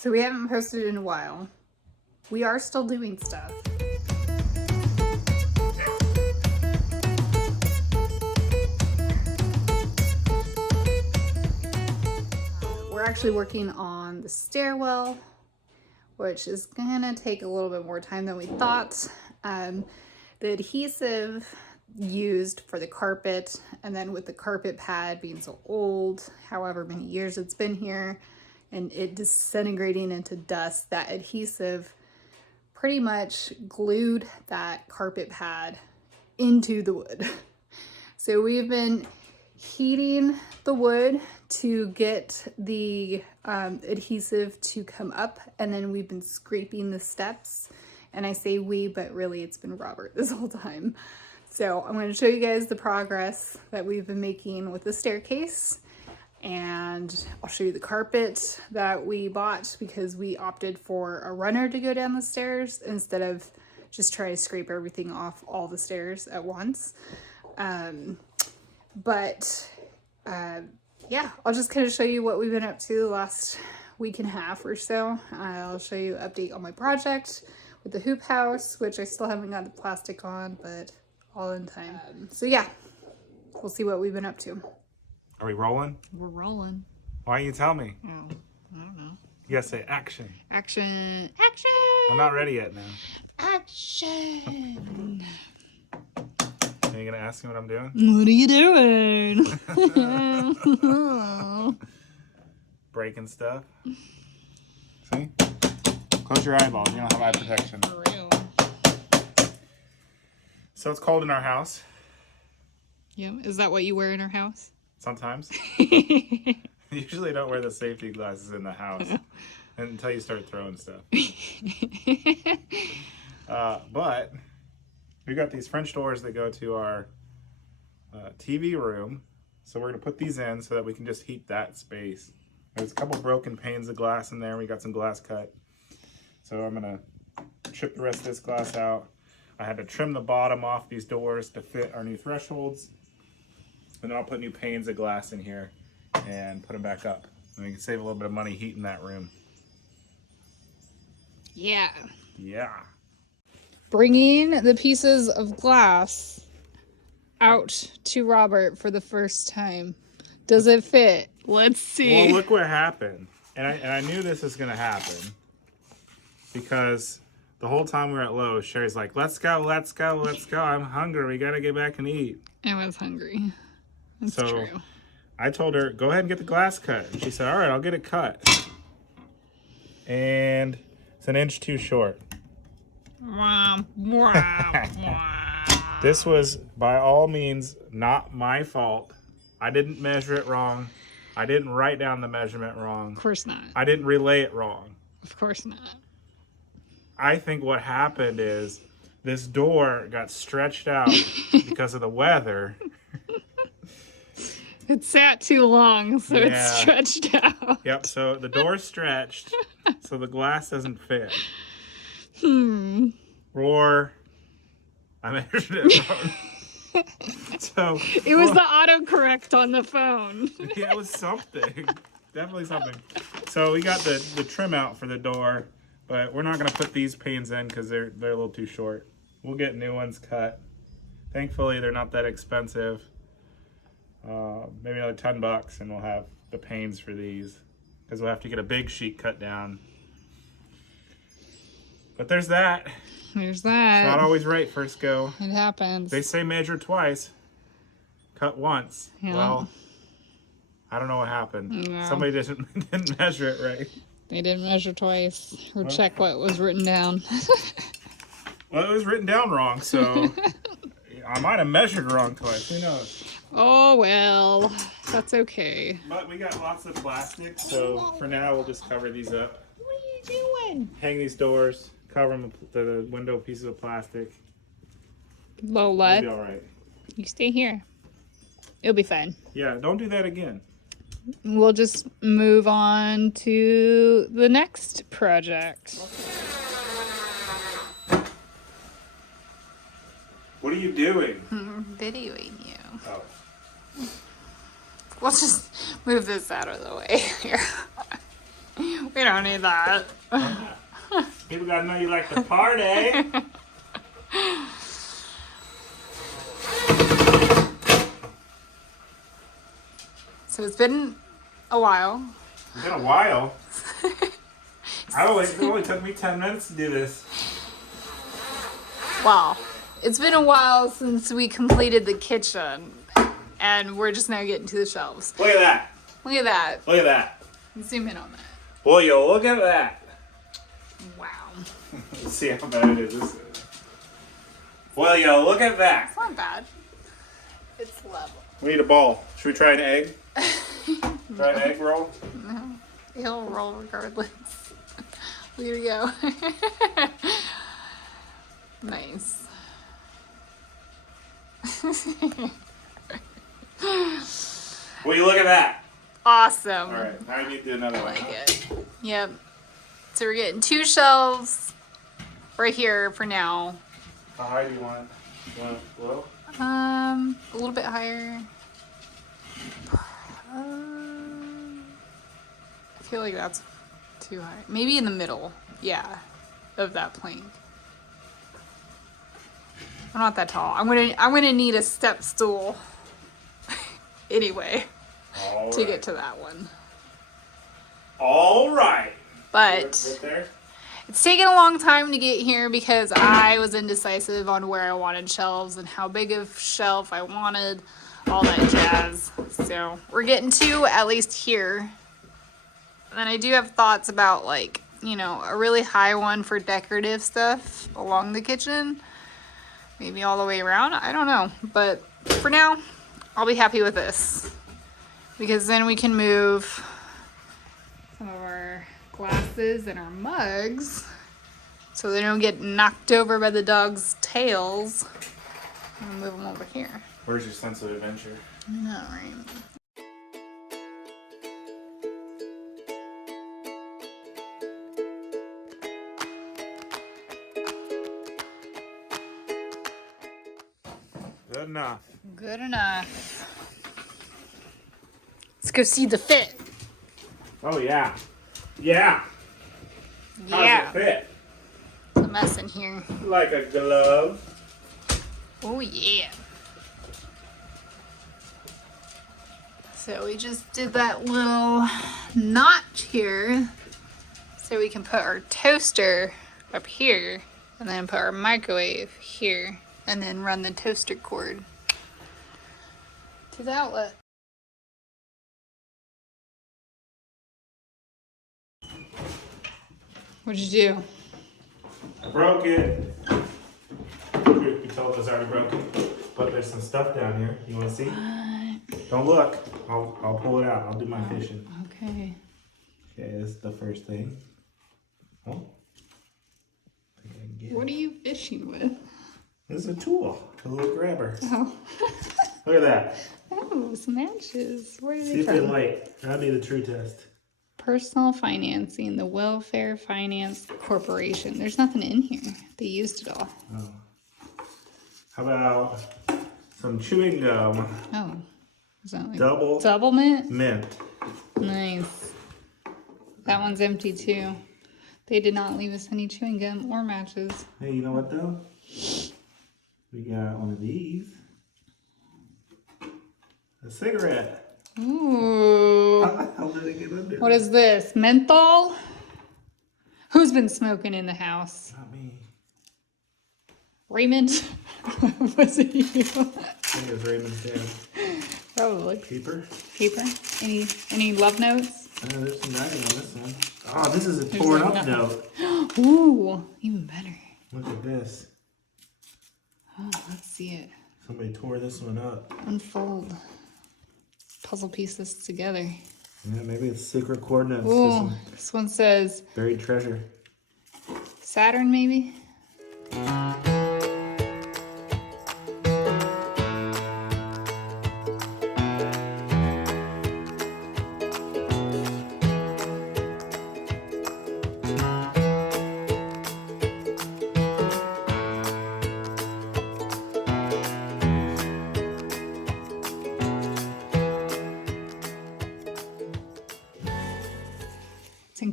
So we haven't posted in a while. We are still doing stuff. We're actually working on the stairwell, which is gonna take a little bit more time than we thought. The adhesive used for the carpet, and then with the carpet pad being so old, however many years it's been here, and it disintegrating into dust, that adhesive pretty much glued that carpet pad into the wood. So we've been heating the wood to get the adhesive to come up, and then we've been scraping the steps. And I say we, but really it's been Robert this whole time. So I'm going to show you guys the progress that we've been making with the staircase, and I'll show you the carpet that we bought because we opted for a runner to go down the stairs instead of just try to scrape everything off all the stairs at once. Yeah, I'll just kind of show you what we've been up to the last week and a half or so. I'll show you an update on my project with the hoop house, which I still haven't got the plastic on, but all in time. So yeah, we'll see what we've been up to. Are we rolling? We're rolling. Why don't you tell me? Oh, I don't know. You gotta say action. Action. Action. I'm not ready yet now. Action. Are you gonna ask me what I'm doing? What are you doing? Breaking stuff. See? Close your eyeballs. You don't have eye protection. For real. So it's cold in our house. Yeah. Is that what you wear in our house? Sometimes. Usually don't wear the safety glasses in the house until you start throwing stuff. But we got these French doors that go to our TV room. So we're going to put these in so that we can just heat that space. There's a couple broken panes of glass in there. We got some glass cut. So I'm going to chip the rest of this glass out. I had to trim the bottom off these doors to fit our new thresholds. And then I'll put new panes of glass in here and put them back up. And we can save a little bit of money heating that room. Yeah. Yeah. Bringing the pieces of glass out to Robert for the first time. Does it fit? Let's see. Well, look what happened. And I knew this was going to happen. Because the whole time we were at Lowe's, Sherry's like, let's go, let's go, let's go. I'm hungry. We got to get back and eat. I was hungry. That's true. I told her, go ahead and get the glass cut. And she said, all right, I'll get it cut. And it's an inch too short. This was, by all means, not my fault. I didn't measure it wrong. I didn't write down the measurement wrong. Of course not. I didn't relay it wrong. Of course not. I think what happened is this door got stretched out because of the weather. It sat too long, so Yeah. it's stretched out. Yep, so the door's stretched, so the glass doesn't fit. Or I measured it wrong. So it was the autocorrect on the phone. Yeah, it was something. Definitely something. So we got the trim out for the door, but we're not going to put these panes in because they're a little too short. We'll get new ones cut. Thankfully, they're not that expensive. Maybe another $10 and we'll have the panes for these because we'll have to get a big sheet cut down. But there's that. There's that. It's not always right first go. It happens. They say measure twice, cut once. Yeah. Well, I don't know what happened. No. Somebody didn't measure it right. They didn't measure twice or check what was written down. Well, it was written down wrong, so I might have measured wrong twice. Who knows? Oh, well, that's okay. But we got lots of plastic, so for now we'll just cover these up. What are you doing? Hang these doors, cover them with the window pieces of plastic. Lola, We'll be all right. you stay here. It'll be fine. Yeah, don't do that again. We'll just move on to the next project. What are you doing? Videoing you. Oh. We'll just move this out of the way here. We don't need that. People gotta know you like to party. So it's been a while. It's been a while. It only took me 10 minutes to do this. Wow. It's been a while since we completed the kitchen. And we're just now getting to the shelves. Look at that. Look at that. Look at that. Zoom in on that. Will you look at that? Wow. Let's see how bad it is. Will you look at that? It's not bad. It's level. We need a ball. Should we try an egg? Try an egg roll? No. It'll roll regardless. Here we go. Nice. Will you look at that? Awesome. All right, now you need to do another I one. like it. Yep. So we're getting 2 shelves right here for now. How high do you want it? You want it low? A little bit higher. I feel like that's too high. Maybe in the middle, yeah, of that plank. I'm not that tall. I'm gonna need a step stool anyway to get to that one. All right. But Right there. it's taken a long time to get here because I was indecisive on where I wanted shelves and how big of shelf I wanted, all that jazz. So we're getting 2 at least here. And then I do have thoughts about, like, you know, a really high one for decorative stuff along the kitchen. Maybe all the way around. I don't know. But for now, I'll be happy with this. Because then we can move some of our glasses and our mugs so they don't get knocked over by the dog's tails. I'm gonna move them over here. Where's your sense of adventure? I know, right? Good enough. Good enough. Let's go see the fit. Oh yeah. Yeah. Yeah. How's it fit? It's a mess in here. Like a glove. Oh yeah. So we just did that little notch here so we can put our toaster up here and then put our microwave here and then run the toaster cord to the outlet. What'd you do? I broke it. You told us I already broke it. But there's some stuff down here. You want to see? Don't look. I'll pull it out. I'll do my fishing. Okay. Okay, this is the first thing. Oh. I think I can get it. What are you fishing with? This is a tool. A little grabber. Oh. Look at that. Oh, some matches. Where are See they if they from? light. That'll be the true test. Personal financing, the Welfare Finance Corporation. There's nothing in here. They used it all. Oh. How about some chewing gum? Oh. Is that like Double mint? mint. Nice. That one's empty too. They did not leave us any chewing gum or matches. Hey, you know what though? We got one of these. A cigarette. Ooh. How the hell did it get under? What is this? Menthol? Who's been smoking in the house? Not me. Raymond? Was it you? I think it was Raymond's dad. Probably. Paper. Paper? Any love notes? There's some writing on this one. Oh, this is a There's torn like up nothing. note. Ooh, even better. Look at this. Oh, let's see it. Somebody tore this one up. Unfold. Puzzle pieces together. Yeah, maybe it's secret coordinates. to Ooh, some this one says buried treasure. Saturn, maybe?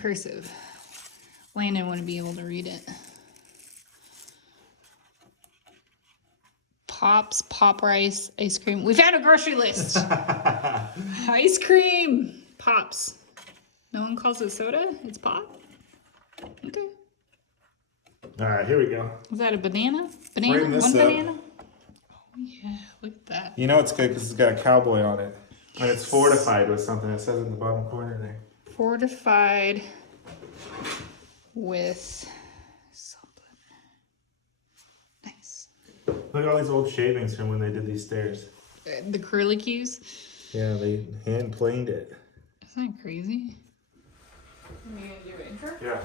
cursive. Landon wouldn't be able to read it. Pops, pop rice, ice cream. We found a grocery list. Ice cream, pops. No one calls it soda. It's pop. Okay. All right, here we go. Is that a banana? Frame Banana? this One up. banana? Oh yeah, look at that. You know it's good because it's got a cowboy on it. And it's fortified with something. It says in the bottom corner there. Fortified with something. Nice. Look at all these old shavings from when they did these stairs. The curlicues. Yeah, they hand planed it. Isn't that crazy? Are you gonna do it intro? Yeah.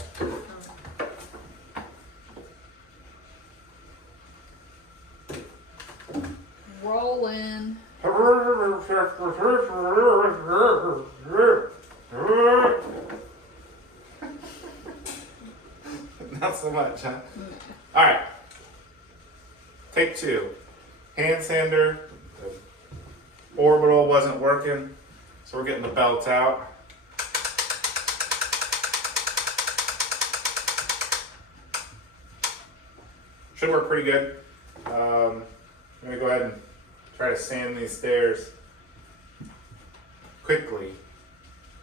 Rolling. Not so much, huh? All right. Take 2. Hand sander. The orbital wasn't working, so we're getting the belt out. Should work pretty good. I'm gonna go ahead and try to sand these stairs quickly.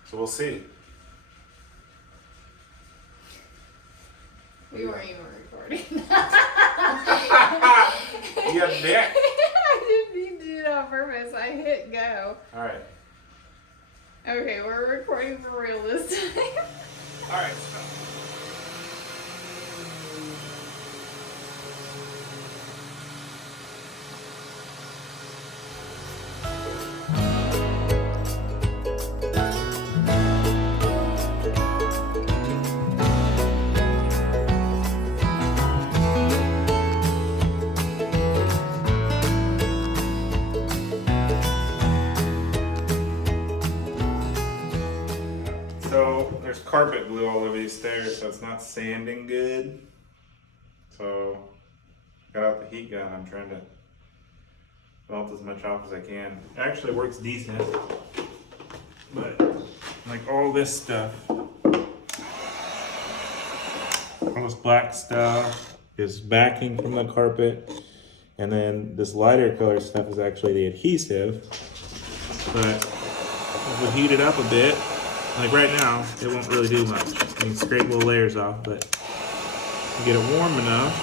So we'll see. We weren't even recording. You got dick. I didn't mean to do that on purpose. I hit go. All right. Okay, we're recording for real this time. All right. So there's carpet glue all over these stairs, so it's not sanding good. So got out the heat gun. I'm trying to melt as much off as I can. It actually works decent, but like all this stuff, all this black stuff is backing from the carpet, and then this lighter color stuff is actually the adhesive. But if we heat it up a bit, like right now, it won't really do much. You can scrape little layers off, but you get it warm enough,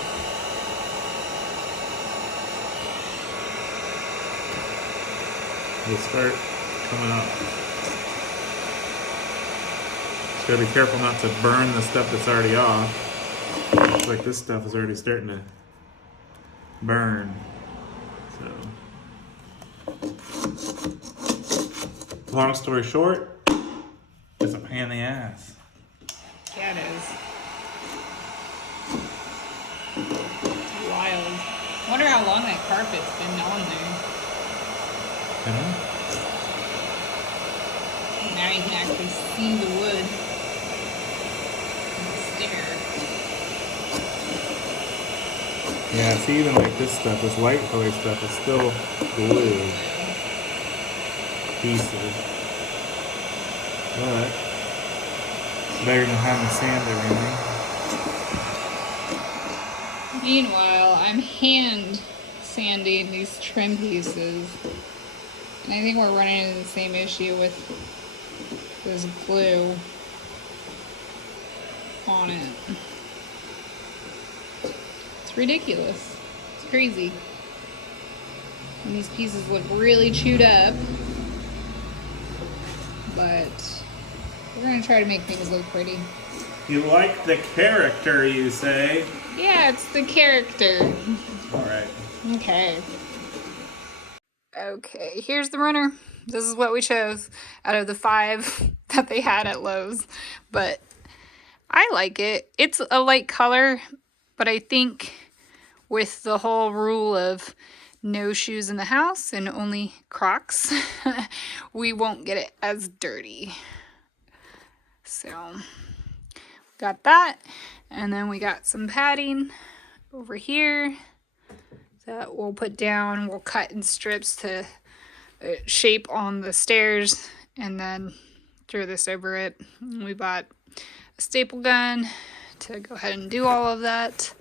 it'll start coming up. Just gotta be careful not to burn the stuff that's already off. Looks like this stuff is already starting to burn. So, long story short, it's a pain in the ass. Yeah, it is. It's wild. Wonder how long that carpet's been on there. You know? Now you can actually see the wood and the stair. Yeah, see, even like this stuff, this light color stuff is still glued. Pieces. But better than having to sand everything. Meanwhile, I'm hand sanding these trim pieces. And I think we're running into the same issue with this glue on it. It's ridiculous. It's crazy. And these pieces look really chewed up. But we're gonna try to make things look pretty. You like the character, you say? Yeah, it's the character. All right. Okay. Okay, here's the runner. This is what we chose out of the 5 that they had at Lowe's. But I like it. It's a light color, but I think with the whole rule of no shoes in the house and only Crocs, we won't get it as dirty. So, got that. And then we got some padding over here that we'll put down. We'll cut in strips to shape on the stairs and then throw this over it. We bought a staple gun to go ahead and do all of that.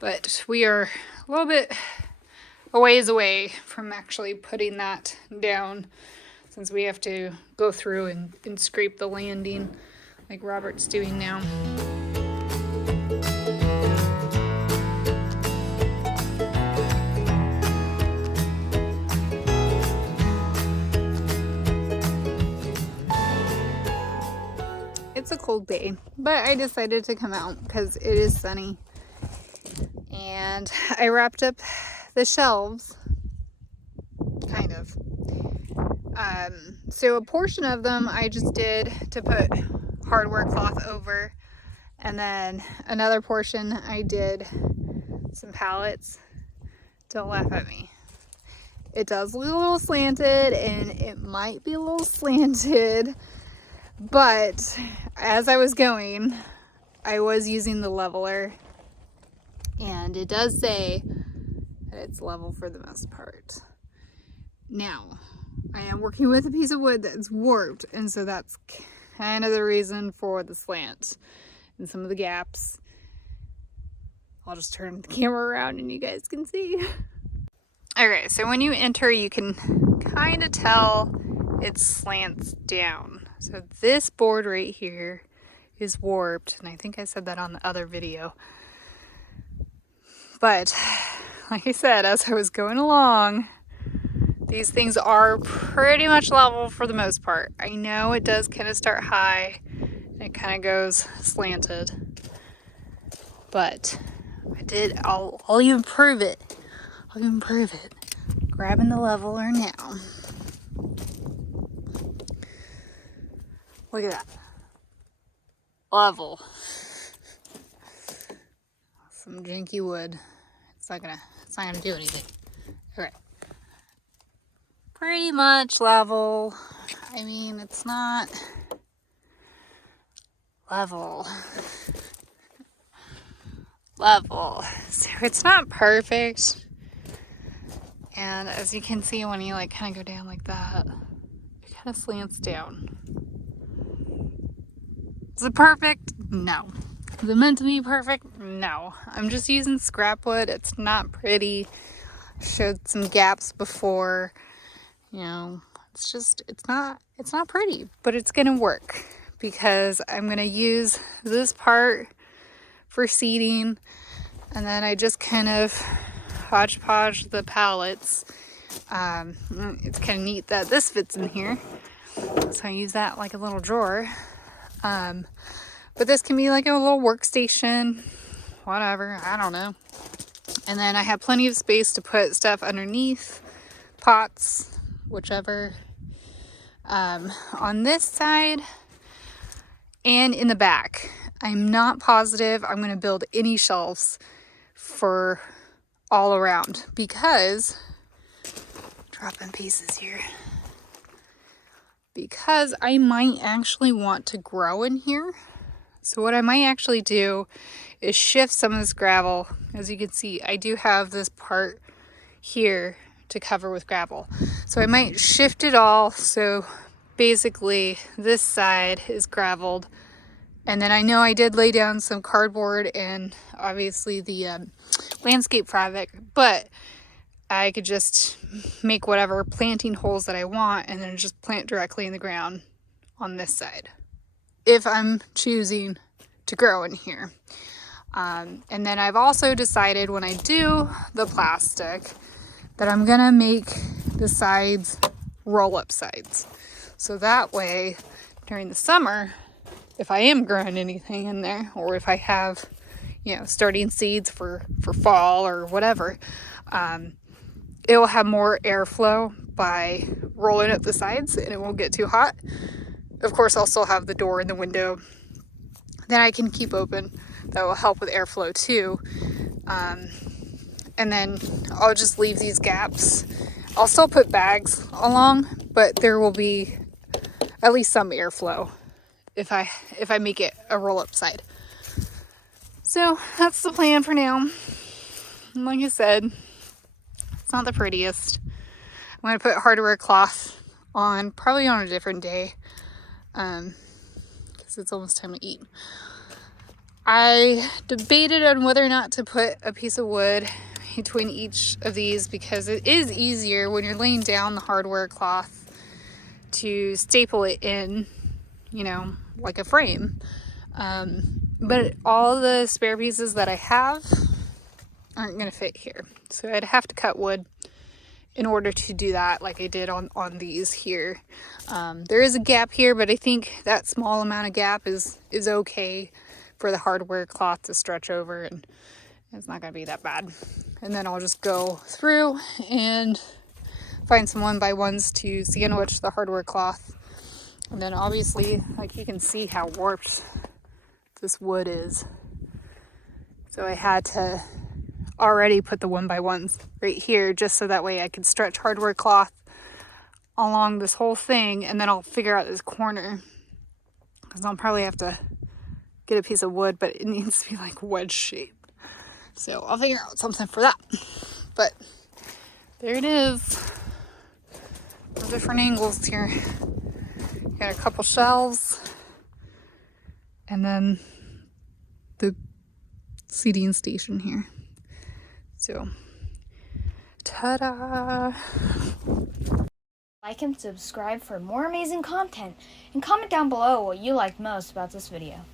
But we are a little bit a ways away from actually putting that down, since we have to go through and scrape the landing like Robert's doing now. It's a cold day, but I decided to come out because it is sunny. And I wrapped up the shelves, kind of. So a portion of them I just did to put hardware cloth over, and then another portion I did some pallets. Don't laugh at me. It does look a little slanted, and it might be a little slanted, but as I was going, I was using the leveler, and it does say that it's level for the most part. Now, I am working with a piece of wood that's warped, and so that's kind of the reason for the slant and some of the gaps. I'll just turn the camera around and you guys can see. Okay, so when you enter, you can kind of tell it slants down. So this board right here is warped, and I think I said that on the other video. But like I said, as I was going along, these things are pretty much level for the most part. I know it does kind of start high and it kind of goes slanted, but I'll even prove it. I'll even prove it. Grabbing the leveler now. Look at that. Level. Some janky wood. It's not gonna do anything. Okay. Pretty much level. I mean, it's not level. Level. So it's not perfect. And as you can see, when you like kind of go down like that, it kind of slants down. Is it perfect? No. Is it meant to be perfect? No. I'm just using scrap wood. It's not pretty. Showed some gaps before. You know, it's not pretty, but it's gonna work because I'm gonna use this part for seating, and then I just kind of hodgepodge the pallets. It's kind of neat that this fits in here, so I use that like a little drawer. But this can be like a little workstation, whatever, I don't know. And then I have plenty of space to put stuff underneath, pots, whichever. On this side and in the back, I'm not positive I'm going to build any shelves for all around because, dropping pieces here, because I might actually want to grow in here. So what I might actually do is shift some of this gravel. As you can see, I do have this part here to cover with gravel. So I might shift it all. So basically this side is graveled. And then I know I did lay down some cardboard and obviously the landscape fabric, but I could just make whatever planting holes that I want and then just plant directly in the ground on this side, if I'm choosing to grow in here. And then I've also decided when I do the plastic that I'm gonna make the sides roll-up sides. So that way, during the summer, if I am growing anything in there, or if I have, you know, starting seeds for fall or whatever, it will have more airflow by rolling up the sides and it won't get too hot. Of course, I'll still have the door and the window that I can keep open. That will help with airflow too. And then I'll just leave these gaps. I'll still put bags along, but there will be at least some airflow if I make it a roll-up side. So that's the plan for now. And like I said, it's not the prettiest. I'm going to put hardware cloth on, probably on a different day. Because because it's almost time to eat. I debated on whether or not to put a piece of wood between each of these because it is easier when you're laying down the hardware cloth to staple it in, you know, like a frame. But all the spare pieces that I have aren't going to fit here. So I'd have to cut wood in order to do that, like I did on these here. There is a gap here, but I think that small amount of gap is okay for the hardware cloth to stretch over, and it's not going to be that bad. And then I'll just go through and find some 1x1s to sandwich the hardware cloth. And then obviously, like, you can see how warped this wood is. So I had to already put the 1x1s right here just so that way I could stretch hardware cloth along this whole thing, and then I'll figure out this corner because I'll probably have to get a piece of wood, but it needs to be like wedge shaped. So I'll figure out something for that. But there it is. The different angles here. Got a couple shelves and then the seating station here. So, ta-da! Like and subscribe for more amazing content, and comment down below what you liked most about this video.